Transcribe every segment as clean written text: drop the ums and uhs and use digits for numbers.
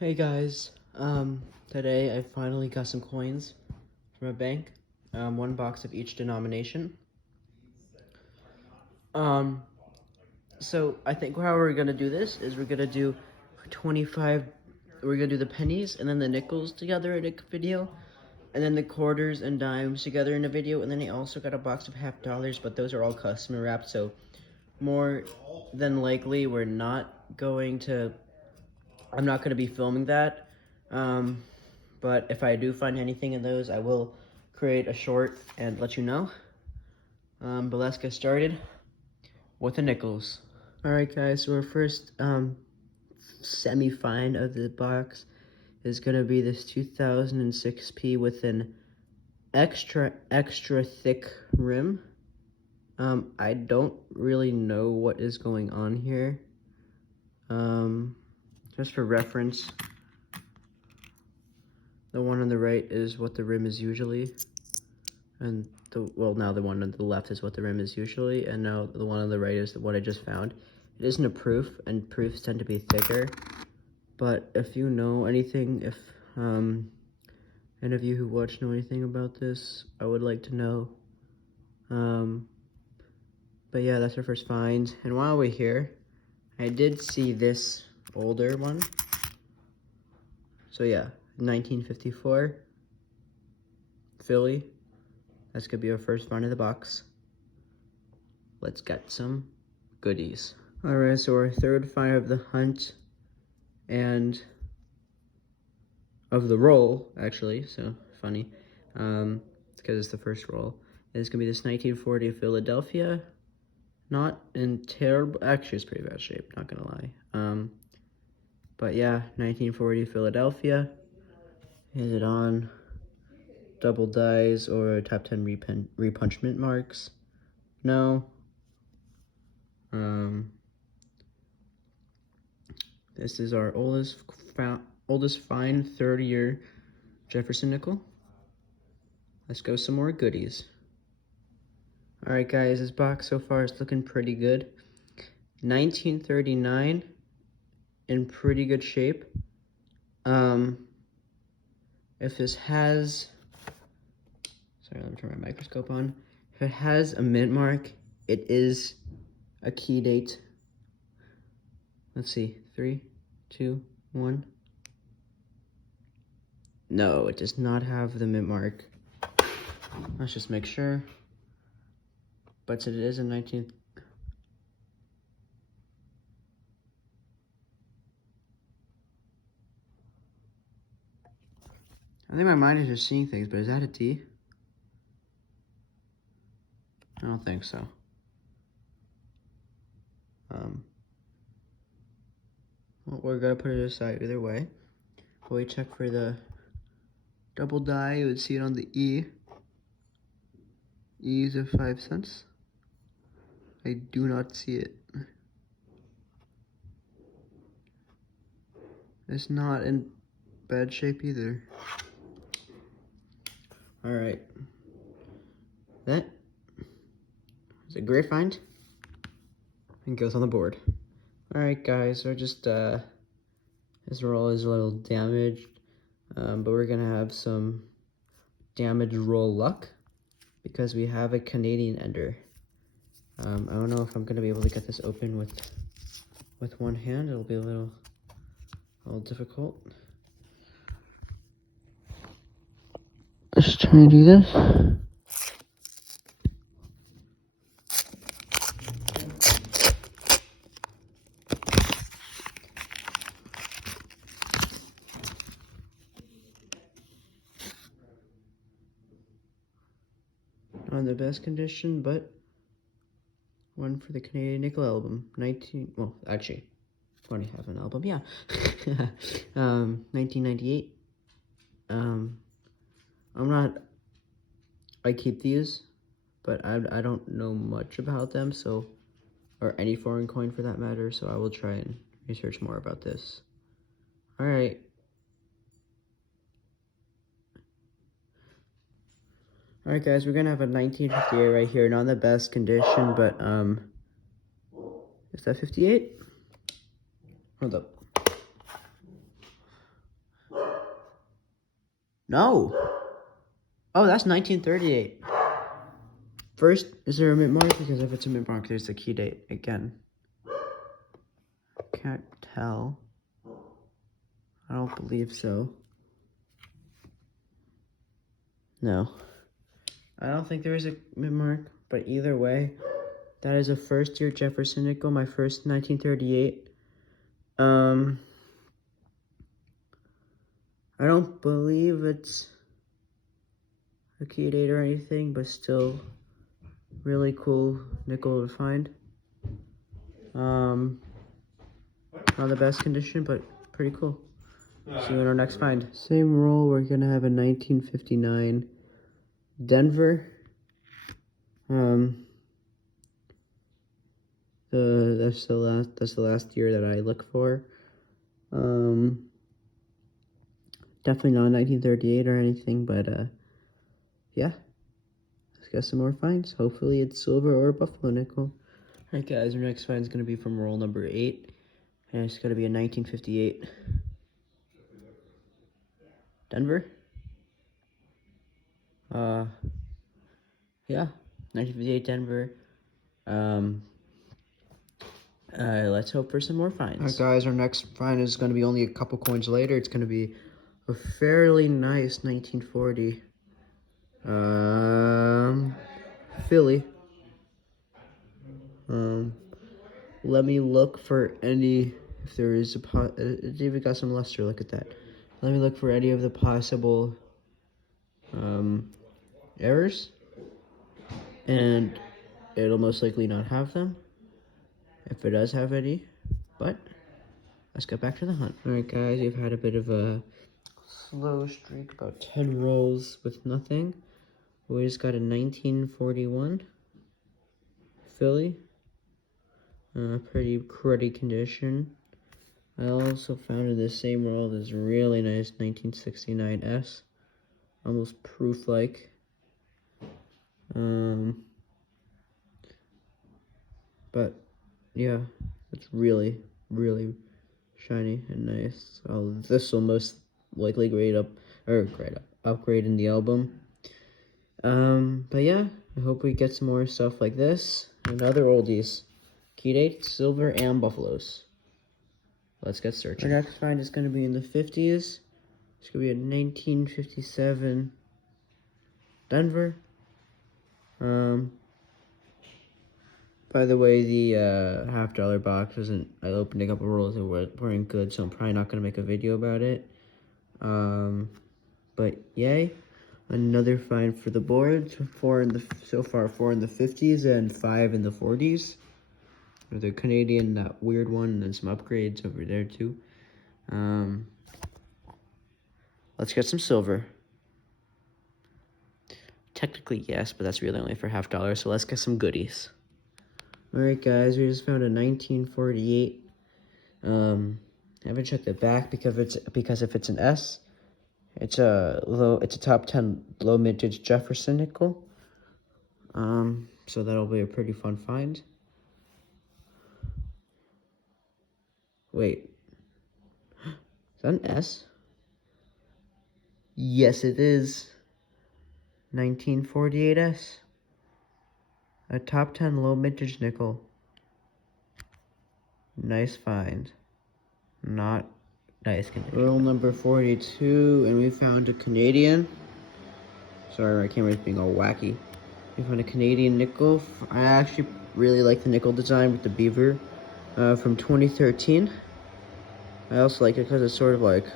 Hey guys, today I finally got some coins from a bank, one box of each denomination. So I think how we're gonna do this is we're gonna do 25, we're gonna do the pennies and then the nickels together in a video, and then the quarters and dimes together in a video, and then I also got a box of half dollars, but those are all customer wrapped, so more than likely I'm not gonna be filming that. But if I do find anything in those, I will create a short and let you know. But let's get started with the nickels. Alright guys, so our first semi-find of the box is going to be this 2006p with an extra thick rim. I don't really know what is going on here. Just for reference, the one on the right is what the rim is usually, and now the one on the left is what the rim is usually, and now the one on the right is what I just found. It isn't a proof, and proofs tend to be thicker, but if you know anything, if any of you who watch know anything about this, I would like to know. But yeah, that's our first find. And while we're here, I did see this older one. So yeah, 1954 Philly. That's gonna be our first find of the box. Let's get some goodies. Alright, so our third find of the hunt and of the roll, actually, so funny, because it's the first roll. And it's gonna be this 1940 Philadelphia. Not in terrible, actually it's pretty bad shape, not gonna lie. But yeah, 1940 Philadelphia. Is it on double dies or top 10 repunchment marks? No. This is our oldest find, 30-year Jefferson nickel. Let's go some more goodies. Alright guys, this box so far is looking pretty good. 1939, in pretty good shape. If this has, sorry, let me turn my microscope on. If it has a mint mark, it is a key date. Let's see, 3, 2, 1. No, it does not have the mint mark. Let's just make sure. But it is a 19th. I think my mind is just seeing things, but is that a T? I don't think so. Well, we're gonna put it aside either way. But we check for the double die. You would see it on the E. E's of 5 cents. I do not see it. It's not in bad shape either. Alright. That is a great find. And goes on the board. Alright guys, so just this roll is a little damaged. But we're gonna have some damaged roll luck because we have a Canadian ender. I don't know if I'm gonna be able to get this open with one hand. It'll be a little difficult. Let's try and do this. Not in the best condition, but one for the Canadian nickel album. 20 have an album, yeah. 1998. I keep these, but I don't know much about them, so, or any foreign coin for that matter, so I will try and research more about this. Alright. Alright guys, we're gonna have a 1958 right here, not in the best condition, but is that 58? Hold up. No. Oh, that's 1938. First, is there a mint mark? Because if it's a mint mark, there's the key date again. Can't tell. I don't believe so. No. I don't think there is a mint mark, but either way, that is a first year Jefferson nickel, my first 1938. I don't believe it's a key date or anything, but still really cool nickel to find. Not the best condition, but pretty cool. See you in our next find. Same roll, we're gonna have a 1959 Denver. That's the last year that I look for. Definitely not 1938 or anything, but yeah. Let's get some more finds. Hopefully it's silver or buffalo nickel. Alright guys, our next find is gonna be from roll number 8. And it's gonna be a 1958 Denver. Yeah, 1958 Denver. Let's hope for some more finds. Alright guys, our next find is going to be only a couple coins later. It's going to be a fairly nice 1940 Philly. Let me look for any, if there is it's even got some luster, look at that. Let me look for any of the possible errors, and it'll most likely not have them if it does have any, but let's get back to the hunt. Alright guys, we've had a bit of a slow streak, about 10 rolls with nothing. We just got a 1941 Philly, pretty cruddy condition. I also found in the same roll this really nice 1969 S, almost proof-like. But yeah, it's really, really shiny and nice. This will most likely upgrade in the album. But yeah, I hope we get some more stuff like this and other oldies. Key date, silver, and buffaloes. Let's get searching. Our next find is going to be in the 50s. It's going to be a 1957 Denver. By the way, the $50 box wasn't. I opened a couple rolls that weren't good, so I'm probably not gonna make a video about it. But yay, another find for the board. So far, 4 in the 50s and 5 in the 40s. The Canadian, that weird one, and then some upgrades over there too. Let's get some silver. Technically yes, but that's really only for $50. So let's get some goodies. Alright guys, we just found a 1948. I haven't checked the back because if it's an S, it's a top 10 low vintage Jefferson nickel. So that'll be a pretty fun find. Wait. Is that an S? Yes, it is. 1948 S. A top 10 low vintage nickel. Nice find. Not nice condition. Roll number 42, and we found a Canadian. Sorry, my camera's being all wacky. We found a Canadian nickel. I actually really like the nickel design with the beaver from 2013. I also like it because it's sort of like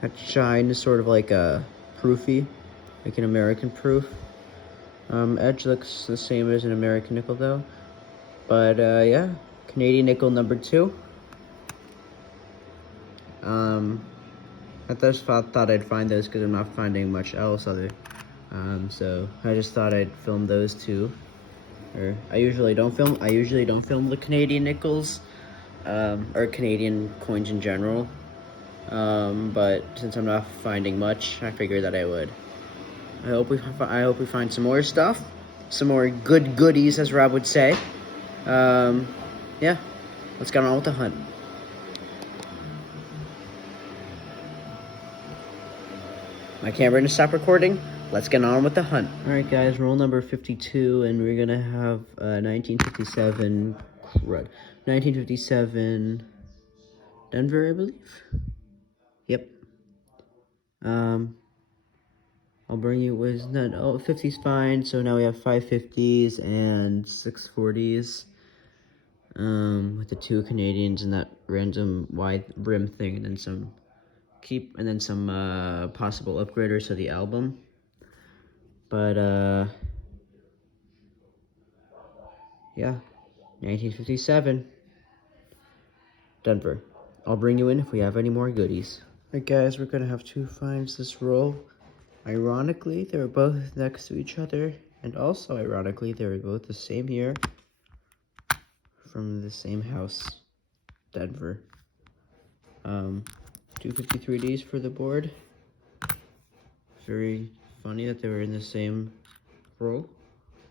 that shine is sort of like a proofy, like an American proof. Edge looks the same as an American nickel though. But yeah, Canadian nickel number 2. I just thought I'd find those because I'm not finding much else other. So I just thought I'd film those two. I usually don't film the Canadian nickels, or Canadian coins in general. But since I'm not finding much, I figured that I would. I hope we find some more stuff, some more good goodies, as Rob would say. Yeah, let's get on with the hunt. my camera didn't stop recording. Let's get on with the hunt. Alright guys, roll number 52, and we're gonna have 1957, 1957 Denver, I believe. Yep. I'll bring you, was that, 50's fine, so now we have 550s and 640s. With the 2 Canadians and that random wide rim thing, and then some possible upgraders to the album. But yeah, 1957, Denver. I'll bring you in if we have any more goodies. Alright guys, we're gonna have 2 finds this roll. Ironically, they were both next to each other, and also ironically, they were both the same year from the same house, Denver. 253Ds for the board. Very funny that they were in the same roll,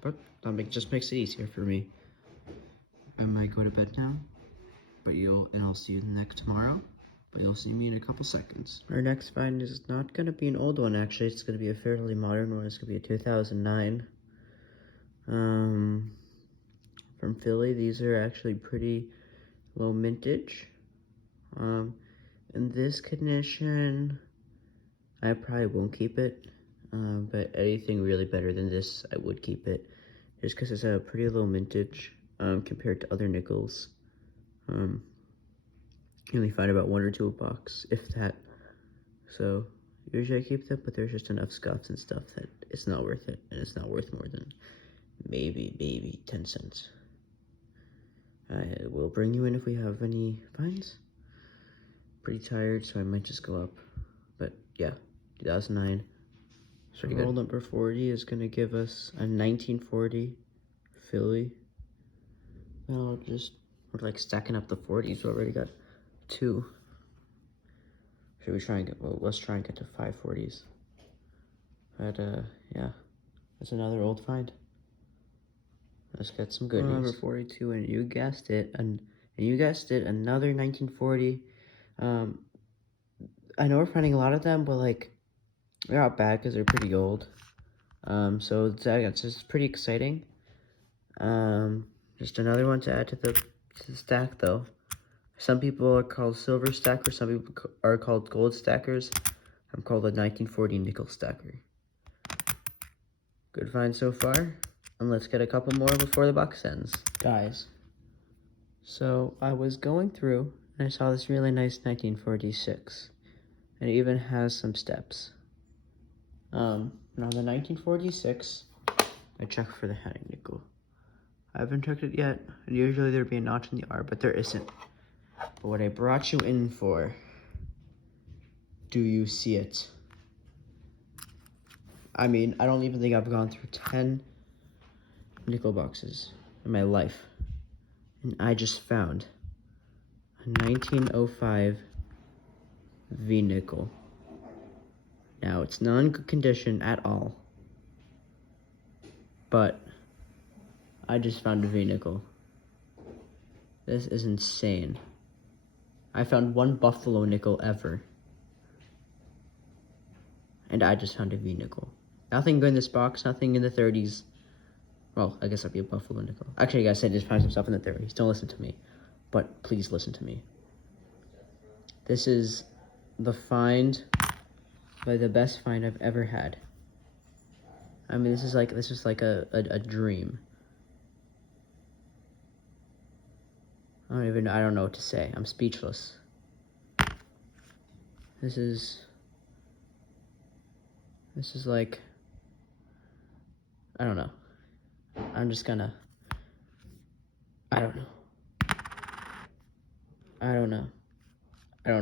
but that just makes it easier for me. I might go to bed now, but I'll see you tomorrow. But you'll see me in a couple seconds. Our next find is not going to be an old one, actually. It's going to be a fairly modern one. It's going to be a 2009. From Philly. These are actually pretty low mintage. In this condition, I probably won't keep it. But anything really better than this, I would keep it. Just because it's a pretty low mintage compared to other nickels. You only find about 1 or 2 a box, if that. So usually I keep them, but there's just enough scuffs and stuff that it's not worth it, and it's not worth more than maybe 10 cents. I will bring you in if we have any finds. Pretty tired, so I might just go up. But yeah, 2009. So roll number 40 is gonna give us a 1940 Philly. Now we're like stacking up the 40s. We already got 2. Should we try and get, well, let's try and get to 540s. But yeah, that's another old find. Let's get some good number 42, and you guessed it, another 1940. I know we're finding a lot of them, but like, they're not bad because they're pretty old. So it's just pretty exciting. Just another one to add to the stack, though. Some people are called silver stackers, some people are called gold stackers. I'm called a 1940 nickel stacker. Good find so far. And let's get a couple more before the box ends. Guys, so I was going through and I saw this really nice 1946. And it even has some steps. Now the 1946, I checked for the heading nickel. I haven't checked it yet, and usually there'd be a notch in the R, but there isn't. But what I brought you in for, do you see it? I mean, I don't even think I've gone through 10 nickel boxes in my life. And I just found a 1905 V nickel. Now, it's not in good condition at all, but I just found a V nickel. This is insane. I found 1 Buffalo nickel ever. And I just found a V nickel. Nothing good in this box, nothing in the 30s. Well, I guess that'd be a Buffalo nickel. Actually, guys, I just found some stuff in the 30s. Don't listen to me. But please listen to me. This is the find, like the best find I've ever had. I mean, this is like a dream. I don't know what to say. I'm speechless. This is like, I don't know. I'm just gonna, I don't know. I don't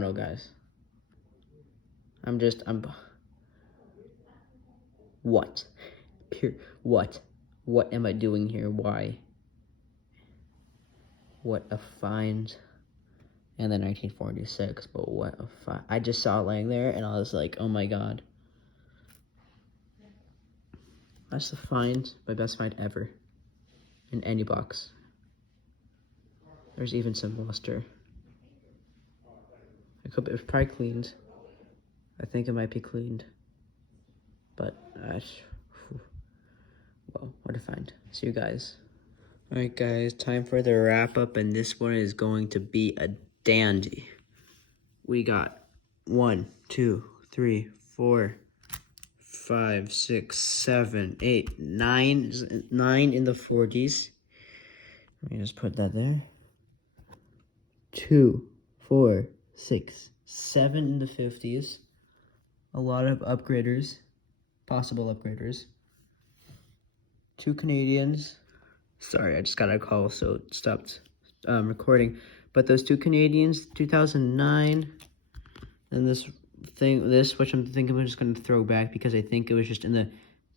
know, guys. What? What am I doing here? Why? What a find. And the 1946, but what a find. I just saw it laying there, and I was like, oh my god. That's the find, my best find ever. In any box. There's even some luster. It's probably cleaned. I think it might be cleaned. But, well, what a find. See you guys. Alright guys, time for the wrap up, and this one is going to be a dandy. We got 1, 2, 3, 4, 5, 6, 7, 8, 9 in the 40s. Let me just put that there. 2, 4, 6, 7 in the 50s. A lot of upgraders, possible upgraders. 2 Canadians. Sorry, I just got a call, so it stopped recording. But those 2 Canadians, 2009, and this which I'm thinking I'm just going to throw back because I think it was just in the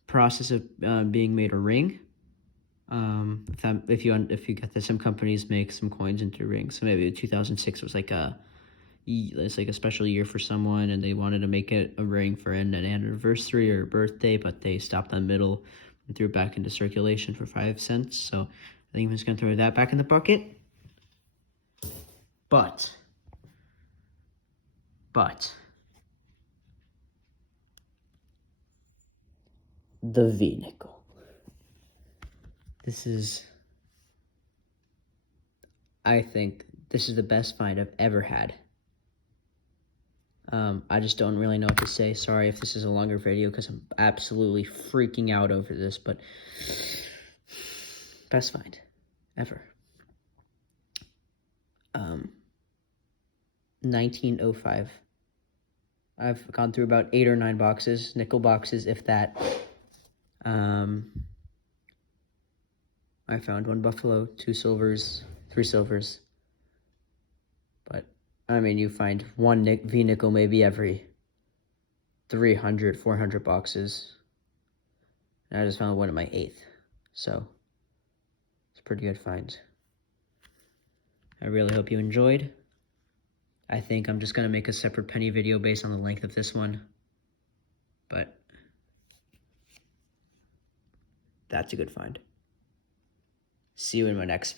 process of being made a ring. If you get that, some companies make some coins into rings. So maybe 2006 was like it's like a special year for someone, and they wanted to make it a ring for an anniversary or birthday, but they stopped on middle and threw it back into circulation for 5 cents. So I think I'm just gonna throw that back in the bucket. But the V-nickel. I think this is the best find I've ever had. I just don't really know what to say. Sorry if this is a longer video because I'm absolutely freaking out over this, but best find ever. 1905. I've gone through about 8 or 9 boxes, nickel boxes, if that. I found 1 buffalo, 2 silvers, 3 silvers. But, I mean, you find 1 V-nickel maybe every 300, 400 boxes. And I just found 1 in my 8th. So, it's a pretty good find. I really hope you enjoyed. I think I'm just going to make a separate penny video based on the length of this one. But that's a good find. See you in my next video.